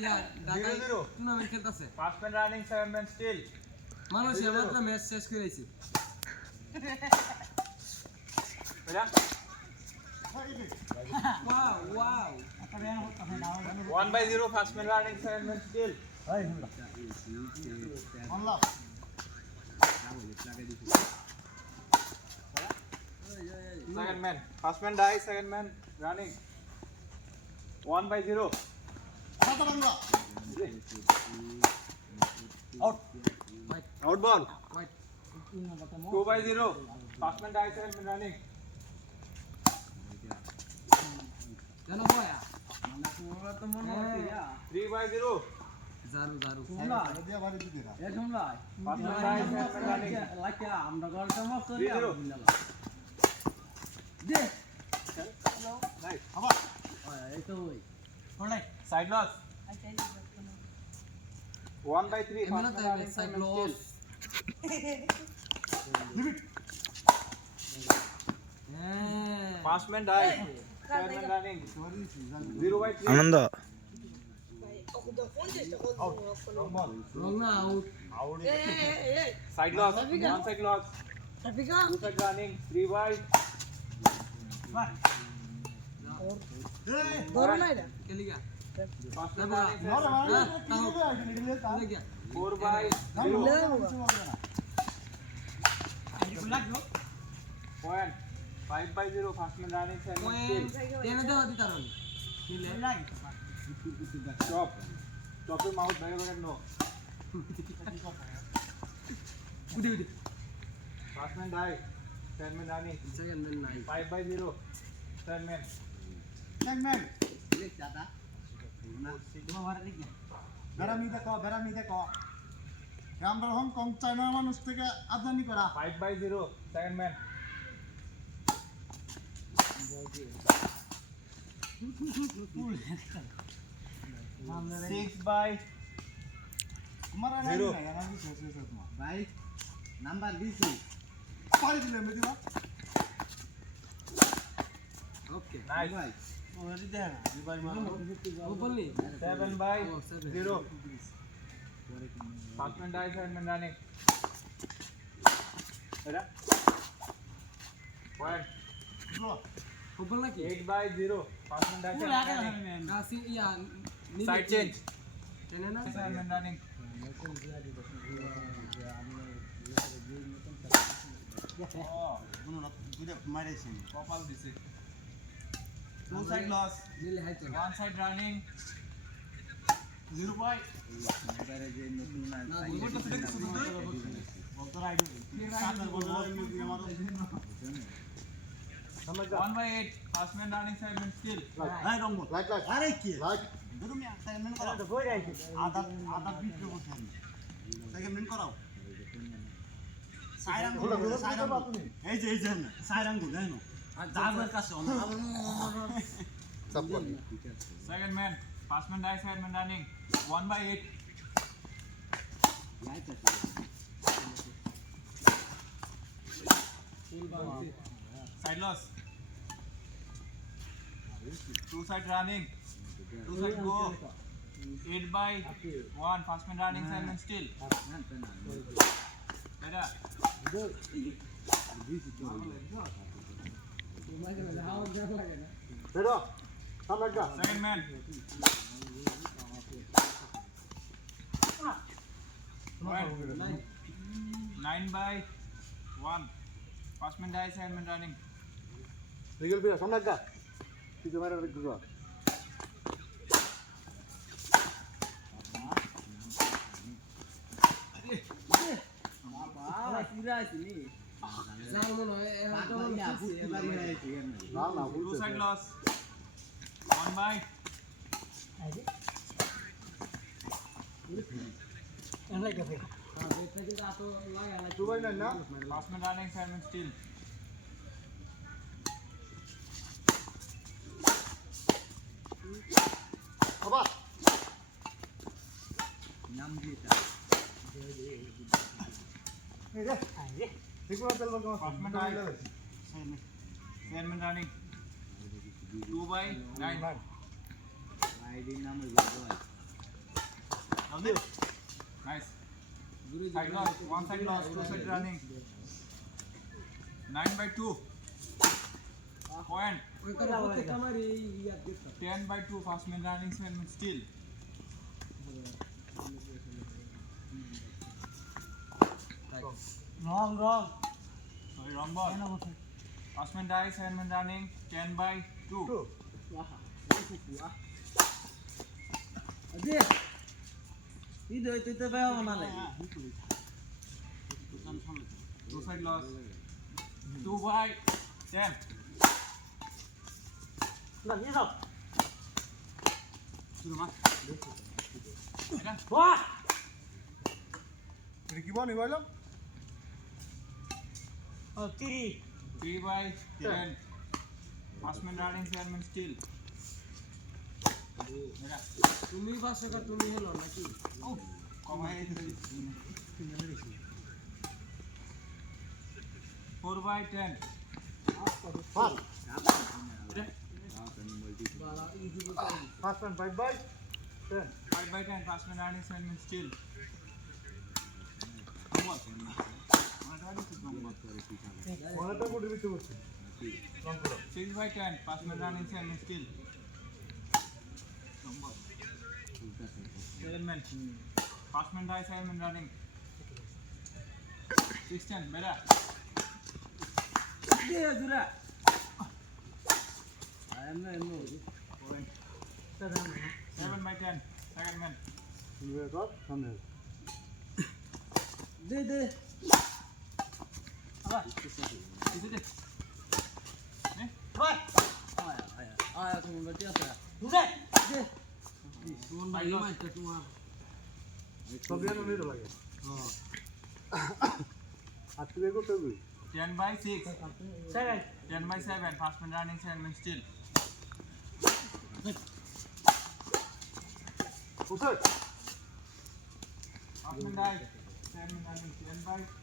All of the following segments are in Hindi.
ইয়া ঢাকায় zero. টুর্নামেন্ট খেলতেছে Fast man running, seven man still. Malaysia মাত্র ম্যাচ শেষ করেছে Ready? Wow wow One by zero, fast man running, seven man still. Second man, first man die, second man running. One by zero. Out. White. Out ball. White. Two by zero. First man die, second man running. কেন বয়া Three by zero. জারু জারু First man die, second man running. Three zero. Nice. Side loss. One by three. এমন Fast তো man running, side Side loss one by three side loss पाँच मिनट आए आनंद four by point five by zero fast में जाने से तेरे तो होती तरह ले लाइक टॉप टॉप पे माउथ बड़े बड़े नो उधर उधर फास्ट में डाई टेन में जाने से अंदर नहीं फाइव बाय ज़ीरो टेन में टेन में ये ज़्यादा বেরামিতে ক বেরামিতে ক আমরা হং কম চাইনার মানুষ থেকে আদানি করা। Five by zero second man okay nice ভাই ওরে দেখ না, এবার মারো। ও বললি Seven by O seven zero. Fast man die. Seven man running. Ready? Point. ও বল নাকি Eight by zero. Fast man die. Seven man running. কাসি yeah Side change. টেনে না Seven man running. Oh, দুনো দুইটা মারাইছে। কপাল দিছে। Two side loss. One side running. Zero point. One by eight. First man running, side man skill. Right, wrong one. Right, right. Right, kill. Right. দেখো মিয়া সেকেন্ড ম্যান করাও দেখো এই রাইট আদা আদা বিট করতে হবে সেকেন্ড ম্যান করাও সাইরাঙ্গুল সাইরাঙ্গুল এই যে এই যে সাইরাঙ্গুল জানো দাগের কাছে অনেক Second man. Fast man die. Seven man running. One by eight. Side loss. Two side running. Two side go. Eight by one. Fast man running. Seven man still. Better. देखो हम लग गया sign man nine by one पाँच मिनट आए साइन मैन रनिंग रिगल भी हम लग गया कि जो। मेरा रिगल हुआ अरे अरे माँ बाप। पूरा इसलिए Fast man running. Seven man still. নাম দিয়েছে Fast त्रिपुरा तलवार का फास्टमेंट आएगा सेवन में रानी। टू बाई नाइन आईडी नाम है जल्दी nice side loss one side loss two side Rani nine by two point ten by two fast man runnings man still Thanks. Wrong, wrong. Sorry, wrong ball. Ten over. Osman dies, seven men running, ten by two. Two. Wow. Ajay. ये दो तो तो भाई होना लगे two side loss two by ten ना ये सब शुरू मार वाह रिकी बॉल नहीं बोला Oh, three. Three by seven. First man running, second man still. তুমি বাস কর তুমি হলো নাকি কমাই four by ten first man five by ten five by ten first man running seven still 6 by 10, pass me run inside and steal. Seven men. Pass me die, seven men running. 6 10, better. Yeah, do that. I am not no. Seven by 10, second man. You are up, come here. Did it. はい、Aku naik, saya minta by seven. Fast man running 7 man still. Usut. Fast man running. Ten by.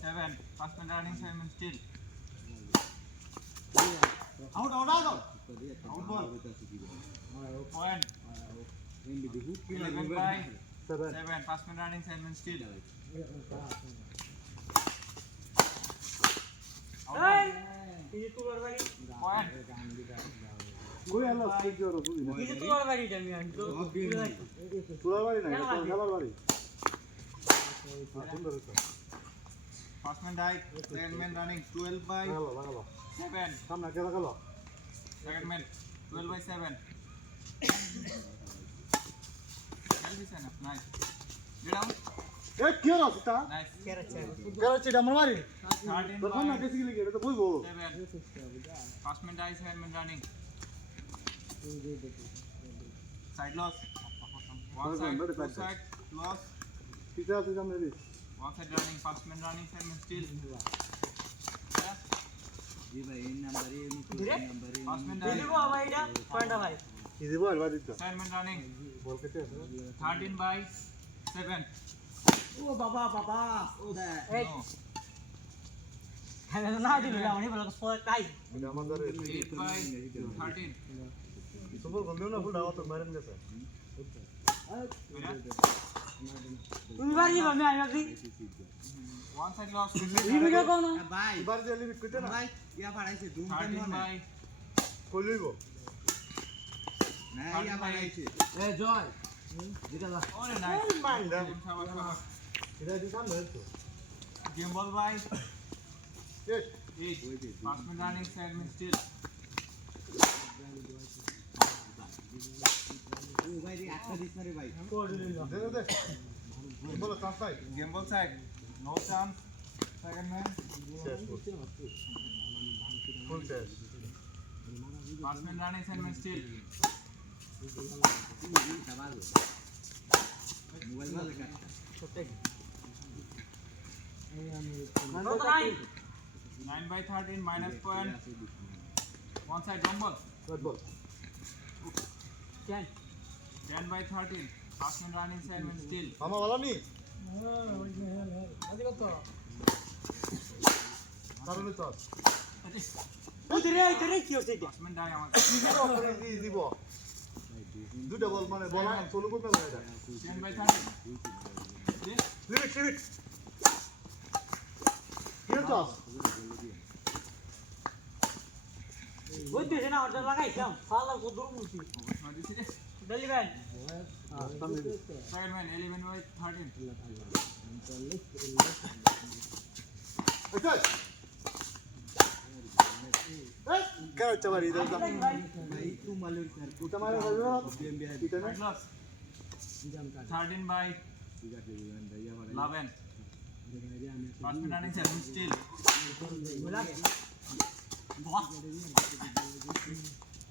seven. First man running, seven still. Out, out, out. Out ball. Point. Seven. Seven. Man running, seven still. Out. Point. কই আলো সাইজ জোর বুঝি না কিছু তোলা বাড়ি আমি আমি তো তোলা বাড়ি না খেলার বাড়ি সুন্দর হইতো Fast man die. Second man running. Twelve by লাগালো লাগালো seven. সামনে কে লাগালো Second man. Twelve by seven. Twelve is enough. Nice. Get down. এ কি হলো সেটা Nice. কেরাচ্ছে কেন চিটা আমার বাড়ি Thirteen তোর সামনে by কেসি গেলি এটা তো বুঝবো seven. Fast man die. Second man running. Side loss. One Third walker running fast man running फिर स्टील जी भाई इन नंबर ये मुकुल नंबर ये फास्टमैन रनिंग इदिगो अवाइडा पांडा भाई इदिगो अलवा दित्ता फास्टमैन रनिंग बॉल कितने 13 bye 7 O Baba Baba O that खाना ना दिलो लावणी बलक स्कोर काय नंबर 8 बाय 13 सुबह बंदे ना फुल डावा तो मारन जैसा मेरा বাড়ি আমি আইবা দি ওয়ান সাইড লস লিমিট কোন ভাই এবার যে লিমিট কইতে না ভাই ইয়া পাড়াইছে দুম কেন ভাই কইলইব না ইয়া পাড়াইছে এ জয় যেটা লা ওরে না মাইন্ড এটা দি সামনে তো গেম বল ভাই 8 8 5 minute running side mid still gimbal side no chance second man full শেষ পাঁচ man running second man still mobile ভালো কাট ছোট্ট Nine by thirteen minus point. One side, one ball. Good ball. Ten. Ran by 13. Batsman run inside when still. Mama wala ni. আজকে তো তাহলে তো উতরে উতরে কি হচ্ছে এটা ব্যাটসম্যান ডাই আমার উপরে দিয়ে দিব দুটো বল মানে বল না চলো করতে পারে এটা 10 বাই 30 লিমিট লিমিট কি তো ওই দেশে না অর্ডার লাগাইছাম ফালা কদর মুছি जल्दी भाई रास्ता में साइड में 11 बाय 13 बस क्या चवारी इधर का भाई तू मालूम कर तू तुम्हारा हल्ला कितना क्लास 13 बाय 11 पास में रनिंग सर स्टिल बोला बहुत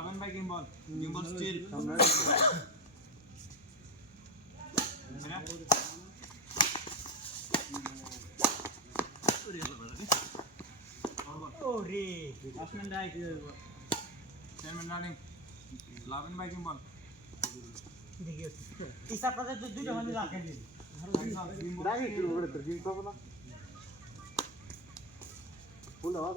পাবেন ভাই গিম্বল গিম্বল স্টিল ওরে। আসমেন ডাই চেয়ারম্যান রানিং লাভেন ভাই গিম্বল দেখি ইসা কথা ফুল আওয়াজ